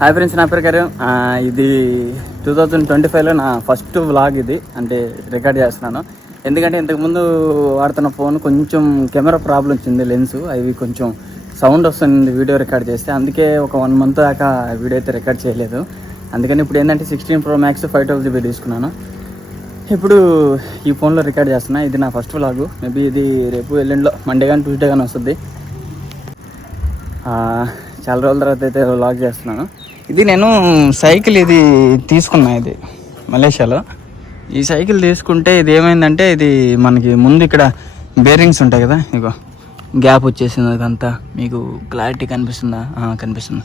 Hi friends, నా ప్రకారం ఇది 2025లో నా ఫస్ట్ వ్లాగ్ ఇది. అంటే రికార్డ్ చేస్తున్నాను. ఎందుకంటే ఇంతకుముందు వాడుతున్న ఫోన్ కొంచెం కెమెరా ప్రాబ్లం వచ్చింది, లెన్స్ అవి కొంచెం సౌండ్ వస్తుంది వీడియో రికార్డ్ చేస్తే. అందుకే ఒక 1 month దాకా వీడియో అయితే రికార్డ్ చేయలేదు. అందుకని ఇప్పుడు ఏంటంటే 16 Pro Max 512GB తీసుకున్నాను. ఇప్పుడు ఈ ఫోన్లో రికార్డ్ చేస్తున్నా. ఇది నా ఫస్ట్ వ్లాగు. మేబీ ఇది రేపు ఎల్లుండిలో మండే కానీ ట్యూస్డే కానీ వస్తుంది. చాలా రోజుల తర్వాత అయితే వ్లాగ్ చేస్తున్నాను. ఇది నేను సైకిల్ ఇది తీసుకున్నా, ఇది మలేషియాలో. ఈ సైకిల్ తీసుకుంటే ఇది ఏమైందంటే, ఇది మనకి ముందు ఇక్కడ బేరింగ్స్ ఉంటాయి కదా, ఇగో గ్యాప్ వచ్చేసింది. అదంతా మీకు క్లారిటీ కనిపిస్తుందా? కనిపిస్తుంది.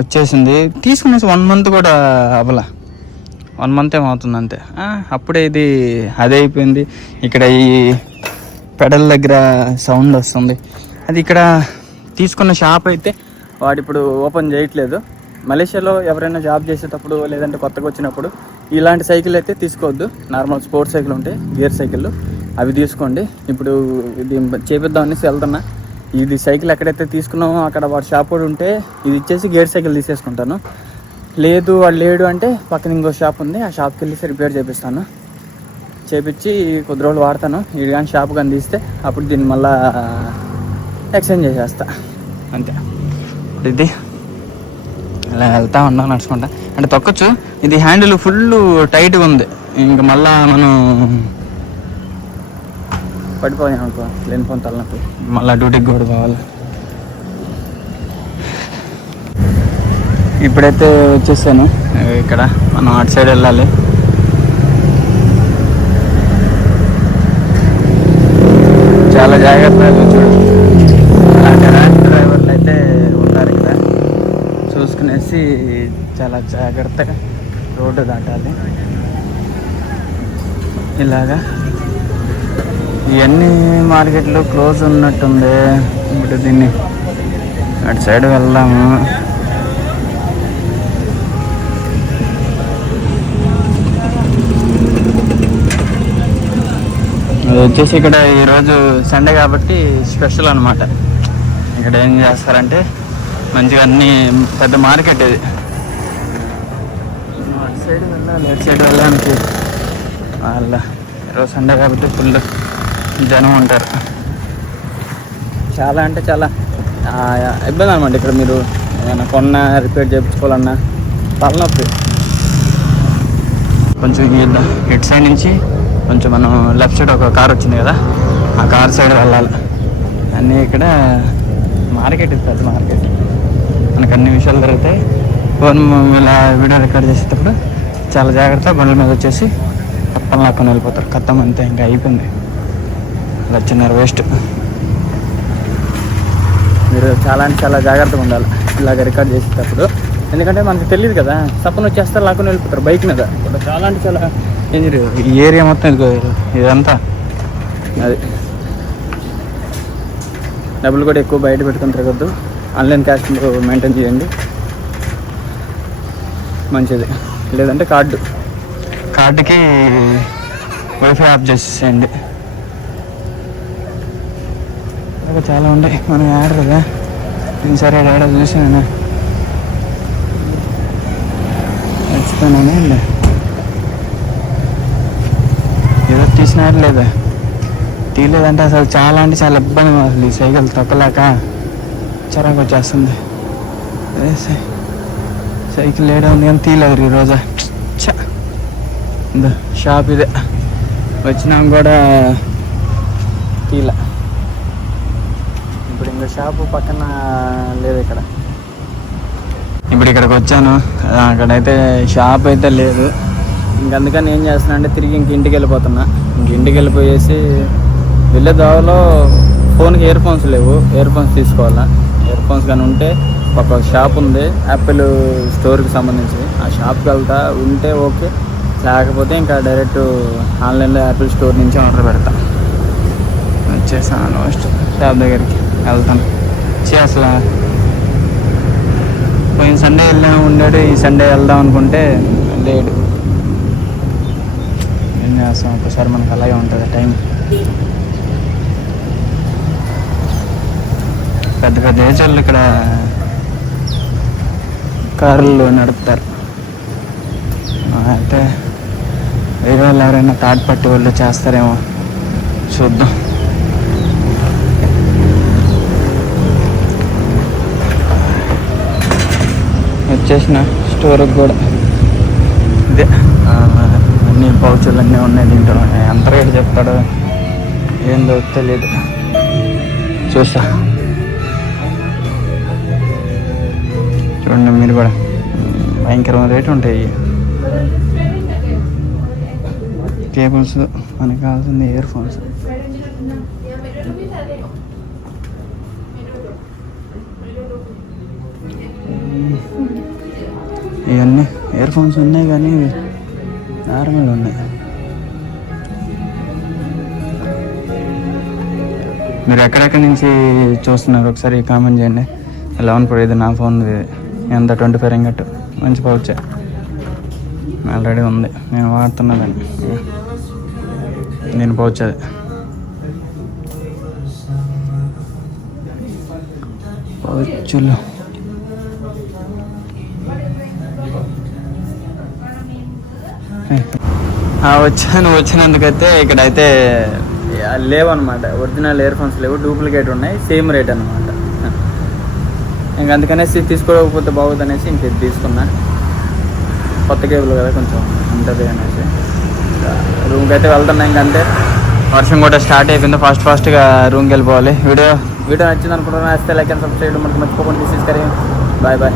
వచ్చేసింది. తీసుకునేసి 1 month కూడా అవ్వాల, 1 month ఏమవుతుంది అంతే. అప్పుడే ఇది అదే అయిపోయింది. ఇక్కడ ఈ పెడల్ దగ్గర సౌండ్ వస్తుంది. అది ఇక్కడ తీసుకున్న షాప్ అయితే వాడు ఇప్పుడు ఓపెన్ చేయట్లేదు. మలేషియాలో ఎవరైనా జాబ్ చేసేటప్పుడు లేదంటే కొత్తగా వచ్చినప్పుడు ఇలాంటి సైకిల్ అయితే తీసుకోవద్దు. నార్మల్ స్పోర్ట్స్ సైకిల్ ఉంటాయి, గేర్ సైకిళ్ళు, అవి తీసుకోండి. ఇప్పుడు ఇది చేపిద్దామనేసి వెళ్తున్నా. ఇది సైకిల్ ఎక్కడైతే తీసుకున్నామో అక్కడ వాడు షాప్ కూడా ఉంటే ఇది ఇచ్చేసి గేర్ సైకిల్ తీసేసుకుంటాను. లేదు వాడు లేడు అంటే పక్కన ఇంకో షాప్ ఉంది, ఆ షాప్కి వెళ్ళి రిపేర్ చేపిస్తాను. చేపించి కొద్ది రోజులు వాడతాను. ఇది కానీ షాప్ కానీ తీస్తే అప్పుడు దీన్ని మళ్ళీ ఎక్స్చేంజ్ చేసేస్తా అంతే. ఇది ఇలా వెళ్తా ఉన్నాం నడుచుకుంటా. అంటే తొక్కచ్చు. ఇది హ్యాండిల్ ఫుల్ టైట్గా ఉంది. ఇంక మళ్ళా మనం పడిపోయాం అనుకో, లేనిపోయిన తలనొప్పి, మళ్ళీ డ్యూటీకి కూడా పోవాలి. ఇప్పుడైతే వచ్చేసాను. ఇక్కడ మనం అటు సైడ్ వెళ్ళాలి. చాలా జాగ్రత్తగా చూడు. డ్రైవర్లు అయితే ఉన్నారు ఇక్కడ, చూసుకునేసి చాలా జాగ్రత్తగా రోడ్డు దాటాలి. ఇలాగా ఇవన్నీ మార్కెట్లు క్లోజ్ ఉన్నట్టుంది. ఇప్పుడు దీన్ని అటు సైడ్ వెళ్దాము. అది వచ్చేసి ఇక్కడ ఈరోజు సండే కాబట్టి స్పెషల్ అనమాట. ఇక్కడ ఏం చేస్తారంటే మంచిగా అన్నీ పెద్ద మార్కెట్ ఇది. అటు సైడ్ వెళ్ళాలి, అటు సైడ్ వెళ్ళడానికి వాళ్ళ ఈరోజు సండే కాబట్టి ఫుల్ జనం ఉంటారు. చాలా అంటే చాలా ఇబ్బంది అనమాట. ఇక్కడ మీరు ఏమైనా కొన్నా రిపేర్ చేయించుకోవాలన్నా తలనొప్పి. కొంచెం ఇటు సైడ్ నుంచి కొంచెం మనం లెఫ్ట్ సైడ్ ఒక కార్ వచ్చింది కదా, ఆ కార్ సైడ్ వెళ్ళాలి. అన్నీ ఇక్కడ మార్కెట్, ఇది పెద్ద మార్కెట్. మనకు అన్ని విషయాలు దొరుకుతాయి. ఫోన్ ఇలా వీడియో రికార్డ్ చేసేటప్పుడు చాలా జాగ్రత్త. బండ్ల మీద వచ్చేసి కప్పలు లాక్కొని వెళ్ళిపోతారు. కత్తం అంతే, ఇంకా అయిపోయింది. అలా చిన్న వేస్ట్. మీరు చాలా అంటే చాలా జాగ్రత్తగా ఉండాలి ఇలాగ రికార్డ్ చేసేటప్పుడు. ఎందుకంటే మనకు తెలియదు కదా, సప్పన వచ్చేస్తారు, లాక్కొని వెళ్ళిపోతారు బైక్ మీద. ఇప్పుడు చాలా అంటే చాలా డేంజర్. ఈ ఏరియా మొత్తం ఇదంతా అది. డబ్బులు కూడా ఎక్కువ బయట పెట్టుకుని తిరగద్దు. ఆన్లైన్ క్యాష్ మెయింటైన్ చేయండి, మంచిది. లేదంటే కార్డుకి వైఫై ఆఫ్ చేసేసేయండి. ఇంకా చాలా ఉన్నాయి. మనం యాడ్ కదా సరే యాడ్ చూసాను, మర్చిపోయాను. ఏదో తీసినారు లేదా తీయలేదంటే అసలు చాలా అంటే చాలా ఇబ్బంది. అసలు ఈ సైకిల్ తొక్కలేక చిరాకు వచ్చేస్తుంది. అదే సైకిల్ లేడా ఉంది కానీ తీయలేదు ఈరోజు. షాప్ ఇదే, వచ్చినాక కూడా తీయలే. ఇప్పుడు ఇంకా షాపు పక్కన లేదు ఇక్కడ. ఇప్పుడు ఇక్కడికి వచ్చాను, అక్కడైతే షాప్ అయితే లేదు. అందుకని ఏం చేస్తున్నా అంటే తిరిగి ఇంటికి వెళ్ళిపోతున్నా. ఇంటికి వెళ్ళిపోయేసి వెళ్ళే దావలో ఫోన్కి ఇయర్ ఫోన్స్ లేవు, ఇయర్ ఫోన్స్ తీసుకోవాలా. ఇయర్ ఫోన్స్ కానీ ఉంటే ఒక షాప్ ఉంది యాపిల్ స్టోర్కి సంబంధించి, ఆ షాప్కి వెళ్తా. ఉంటే ఓకే, లేకపోతే ఇంకా డైరెక్ట్ ఆన్లైన్లో యాపిల్ స్టోర్ నుంచి ఆర్డర్ పెడతా. వచ్చేసాను ఆల్మోస్ట్ షాప్ దగ్గరికి వెళ్తాను. అసలు పోయిన సండే వెళ్దాం ఉండాడు, ఈ సండే వెళ్దాం అనుకుంటే లేడు. ఏం చేస్తాం, ఒకసారి మనకు అలాగే ఉంటుంది టైం. పెద్ద పెద్ద ఏజర్లు ఇక్కడ కార్లు నడుపుతారు. అయితే వేరే వాళ్ళు ఎవరైనా థర్డ్ పార్టీ వాళ్ళు చేస్తారేమో చూద్దాం. వచ్చేసిన స్టోర్కి కూడా ఇదే అన్ని పౌచులు అన్నీ ఉన్నాయి. దీంట్లో ఎంత రేటు చెప్తాడో ఏందో తెలియదు. చూస్తా, చూడండి మీరు కూడా. భయంకరమైన రేటు ఉంటాయి. కేబుల్స్, మనకు కావాల్సింది ఇయర్ ఫోన్స్. ఇవన్నీ ఇయర్ ఫోన్స్ ఉన్నాయి కానీ నార్మల్ ఉన్నాయి. మీరు ఎక్కడెక్కడి నుంచి చూస్తున్నారు ఒకసారి కామెంట్ చేయండి. 11 Pro ఇది నా ఫోన్. ఎంత 25 రింగట్, మంచి పౌచే ఆల్రెడీ ఉంది, నేను వాడుతున్నదాన్ని. నేను పౌచ్ అది పౌచులు. వచ్చినందుకైతే ఇక్కడైతే లేవన్నమాట. ఒరిజినల్ ఇయర్ ఫోన్స్ లేవు, డూప్లికేట్ ఉన్నాయి, సేమ్ రేట్ అనమాట. ఇంక అందుకనేసి తీసుకోకపోతే బాగుంది అనేసి ఇంక ఇది తీసుకున్నా. కొత్త కేబుల్ కదా కొంచెం ఉంటుంది అనేసి రూమ్కి అయితే వెళ్తున్నా. ఇంకంటే వర్షం కూడా స్టార్ట్ అయిపోయింది. ఫాస్ట్గా రూమ్కి వెళ్ళిపోవాలి. వీడియో నచ్చింది అనుకుంటున్నా. వస్తే లైక్ అండ్ సబ్స్క్రైబ్ చేయడం మనకు మర్చిపోకుండా. బాయ్.